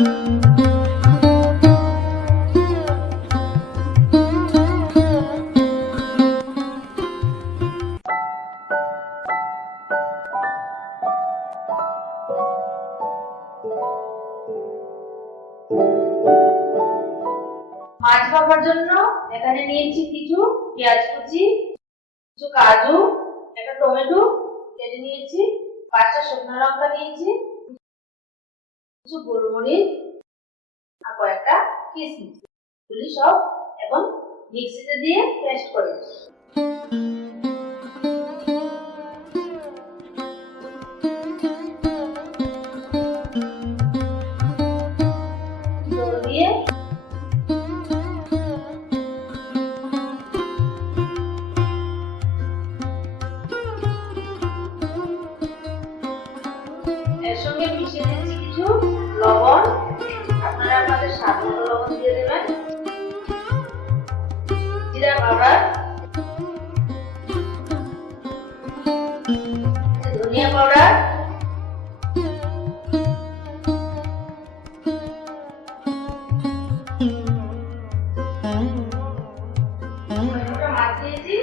মাছ ভাপার জন্য এখানে নিয়েছি কিছু পেঁয়াজ কুচি, কিছু কাজু, একটা টমেটো কেটে নিয়েছি, 5টা শুকনো লঙ্কা নিয়েছি, কিছু গোলমরিচ আর কয়েকটা কিশমিশ। এগুলি সব এখন মিক্সিতে দিয়ে পেস্ট করে দিয়ে এর সঙ্গে মিশিয়ে দিচ্ছি কিছু লবণ। আপনারা আপনাদের স্বাদ মতো লবণ দিয়ে দেবেন, জিরা পাউডার, ধনিয়া পাউডার, মাছ দিয়েছি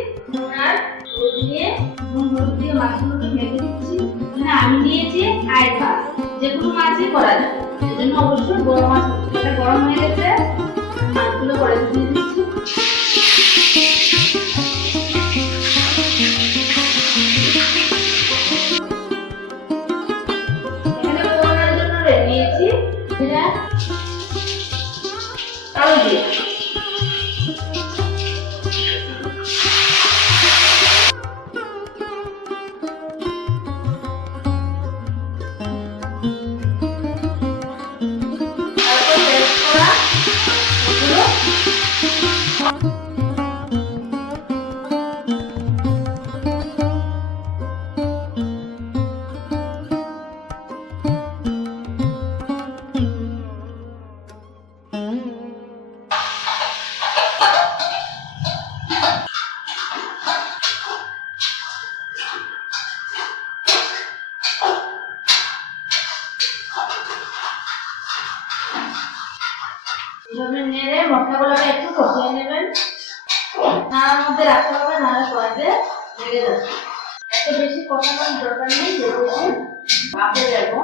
আর হলুদ দিয়ে মাছগুলোকে মেখে দিচ্ছি। আমি দিয়েছি আইড় মাছ, যে কোনো মাছই করা যায়, এজন্য অবশ্যই বড় মাছ। এটা গরম হয়ে গেছে, মাছগুলো করে দিয়ে দিচ্ছি। এখানে ফোড়নের জন্য নিয়েছি জিরা, কালো জিরা, এভাবে নেড়ে মশলাগুলোকে একটু কষিয়ে নেবেন। নাড়ার মধ্যে রাখতে হবে, নাড়া সহজে লেগে যাবে। এত বেশি কষানোর দরকার নেই, যেহেতু ভাপে দেবো।